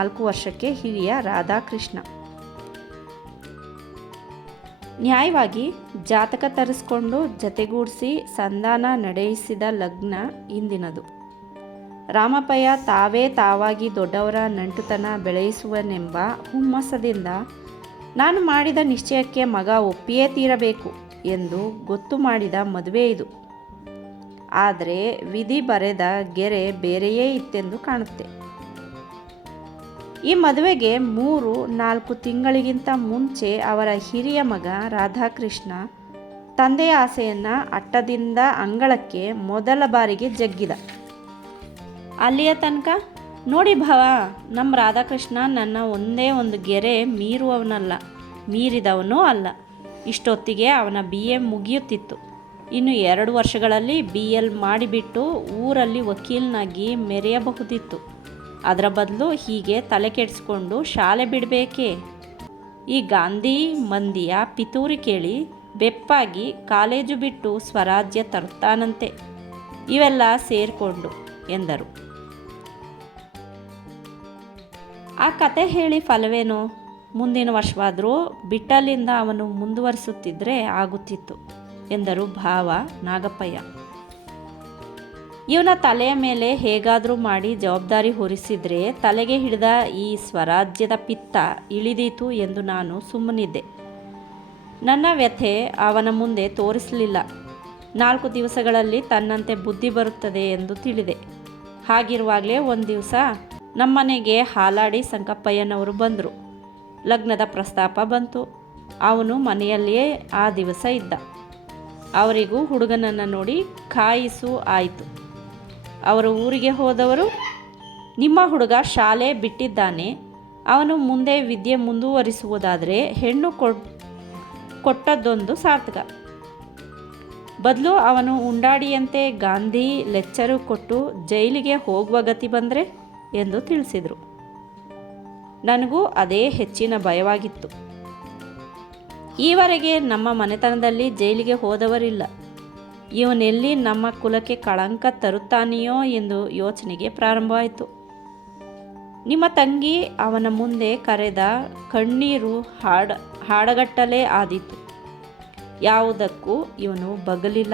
ನಾಲ್ಕು ವರ್ಷಕ್ಕೆ ಹಿರಿಯ ರಾಧಾಕೃಷ್ಣ. ನ್ಯಾಯವಾಗಿ ಜಾತಕ ತರಿಸ್ಕೊಂಡು ಜತೆಗೂಡಿಸಿ ಸಂಧಾನ ನಡೆಯಿಸಿದ ಲಗ್ನ ಇಂದಿನದು. ರಾಮಪ್ಪಯ್ಯ ತಾವೇ ತಾವಾಗಿ ದೊಡ್ಡವರ ನಂಟುತನ ಬೆಳೆಯಿಸುವನೆಂಬ ಹುಮ್ಮಸದಿಂದ ನಾನು ಮಾಡಿದ ನಿಶ್ಚಯಕ್ಕೆ ಮಗ ಒಪ್ಪಿಯೇ ತೀರಬೇಕು ಎಂದು ಗೊತ್ತು ಮಾಡಿದ ಮದುವೆ ಇದು. ಆದರೆ ವಿಧಿ ಬರೆದ ಗೆರೆ ಬೇರೆಯೇ ಇತ್ತೆಂದು ಕಾಣುತ್ತೆ. ಈ ಮದುವೆಗೆ ಮೂರು, ನಾಲ್ಕು ತಿಂಗಳಿಗಿಂತ ಮುಂಚೆ ಅವರ ಹಿರಿಯ ಮಗ ರಾಧಾಕೃಷ್ಣ ತಂದೆಯ ಆಸೆಯನ್ನು ಅಟ್ಟದಿಂದ ಅಂಗಳಕ್ಕೆ ಮೊದಲ ಬಾರಿಗೆ ಜಗ್ಗಿದ. ಅಲ್ಲಿಯ ತನಕ, ನೋಡಿ ಭಾವ ನಮ್ಮ ರಾಧಾಕೃಷ್ಣ ನನ್ನ ಒಂದೇ ಒಂದು ಗೆರೆ ಮೀರುವವನಲ್ಲ, ಮೀರಿದವನೂ ಅಲ್ಲ. ಇಷ್ಟೊತ್ತಿಗೆ ಅವನ ಬಿ ಎ ಮುಗಿಯುತ್ತಿತ್ತು. ಇನ್ನು ಎರಡು ವರ್ಷಗಳಲ್ಲಿ ಬಿ ಎಲ್ ಮಾಡಿಬಿಟ್ಟು ಊರಲ್ಲಿ ವಕೀಲನಾಗಿ ಮೆರೆಯಬಹುದಿತ್ತು. ಅದರ ಬದಲು ಹೀಗೆ ತಲೆ ಕೆಡಿಸ್ಕೊಂಡು ಶಾಲೆ ಬಿಡಬೇಕೇ? ಈ ಗಾಂಧಿ ಮಂದಿಯ ಪಿತೂರಿ ಕೇಳಿ ಬೆಪ್ಪಾಗಿ ಕಾಲೇಜು ಬಿಟ್ಟು ಸ್ವರಾಜ್ಯ ತರುತ್ತಾನಂತೆ. ಇವೆಲ್ಲ ಸೇರಿಕೊಂಡು ಎಂದರು. ಆ ಕತೆ ಹೇಳಿ ಫಲವೇನು? ಮುಂದಿನ ವರ್ಷವಾದರೂ ಬಿಟ್ಟಲ್ಲಿಂದ ಅವನು ಮುಂದುವರಿಸುತ್ತಿದ್ದರೆ ಆಗುತ್ತಿತ್ತು, ಎಂದರು ಭಾವ ನಾಗಪ್ಪಯ್ಯ. ಇವನ ತಲೆಯ ಮೇಲೆ ಹೇಗಾದರೂ ಮಾಡಿ ಜವಾಬ್ದಾರಿ ಹೊರಿಸಿದ್ರೆ ತಲೆಗೆ ಹಿಡಿದ ಈ ಸ್ವರಾಜ್ಯದ ಪಿತ್ತ ಇಳಿದೀತು ಎಂದು ನಾನು ಸುಮ್ಮನಿದ್ದೆ. ನನ್ನ ವ್ಯಥೆ ಅವನ ಮುಂದೆ ತೋರಿಸಲಿಲ್ಲ. ನಾಲ್ಕು ದಿವಸಗಳಲ್ಲಿ ತನ್ನಂತೆ ಬುದ್ಧಿ ಬರುತ್ತದೆ ಎಂದು ತಿಳಿದೆ. ಹಾಗಿರುವಾಗಲೇ ಒಂದು ದಿವಸ ನಮ್ಮನೆಗೆ ಹಾಲಾಡಿ ಸಂಕಪ್ಪಯ್ಯನವರು ಬಂದರು. ಲಗ್ನದ ಪ್ರಸ್ತಾಪ ಬಂತು. ಅವನು ಮನೆಯಲ್ಲಿಯೇ ಆ ದಿವಸ ಇದ್ದ. ಅವರಿಗೂ ಹುಡುಗನನ್ನು ನೋಡಿ ಕಾಯಿಸು ಆಯಿತು. ಅವರ ಊರಿಗೆ ಹೋದವರು, ನಿಮ್ಮ ಹುಡುಗ ಶಾಲೆ ಬಿಟ್ಟಿದ್ದಾನೆ, ಅವನು ಮುಂದೆ ವಿದ್ಯೆ ಮುಂದುವರಿಸುವುದಾದರೆ ಹೆಣ್ಣು ಕೊಟ್ಟದ್ದೊಂದು ಸಾರ್ಥಕ. ಬದಲು ಅವನು ಉಂಡಾಡಿಯಂತೆ ಗಾಂಧಿ ಲೆಚ್ಚರು ಕೊಟ್ಟು ಜೈಲಿಗೆ ಹೋಗುವ ಗತಿ ಬಂದರೆ? ಎಂದು ತಿಳಿಸಿದರು. ನನಗೂ ಅದೇ ಹೆಚ್ಚಿನ ಭಯವಾಗಿತ್ತು. ಈವರೆಗೆ ನಮ್ಮ ಮನೆತನದಲ್ಲಿ ಜೈಲಿಗೆ ಹೋದವರಿಲ್ಲ. ಇವನೆಲ್ಲಿ ನಮ್ಮ ಕುಲಕ್ಕೆ ಕಳಂಕ ತರುತ್ತಾನೆಯೋ ಎಂದು ಯೋಚನೆಗೆ ಪ್ರಾರಂಭವಾಯಿತು. ನಿಮ್ಮ ತಂಗಿ ಅವನ ಮುಂದೆ ಕರೆದ ಕಣ್ಣೀರು ಹಾಡ, ಹಾಡಗಟ್ಟಲೇ ಆದೀತು. ಯಾವುದಕ್ಕೂ ಇವನು ಬಗಲಿಲ್ಲ.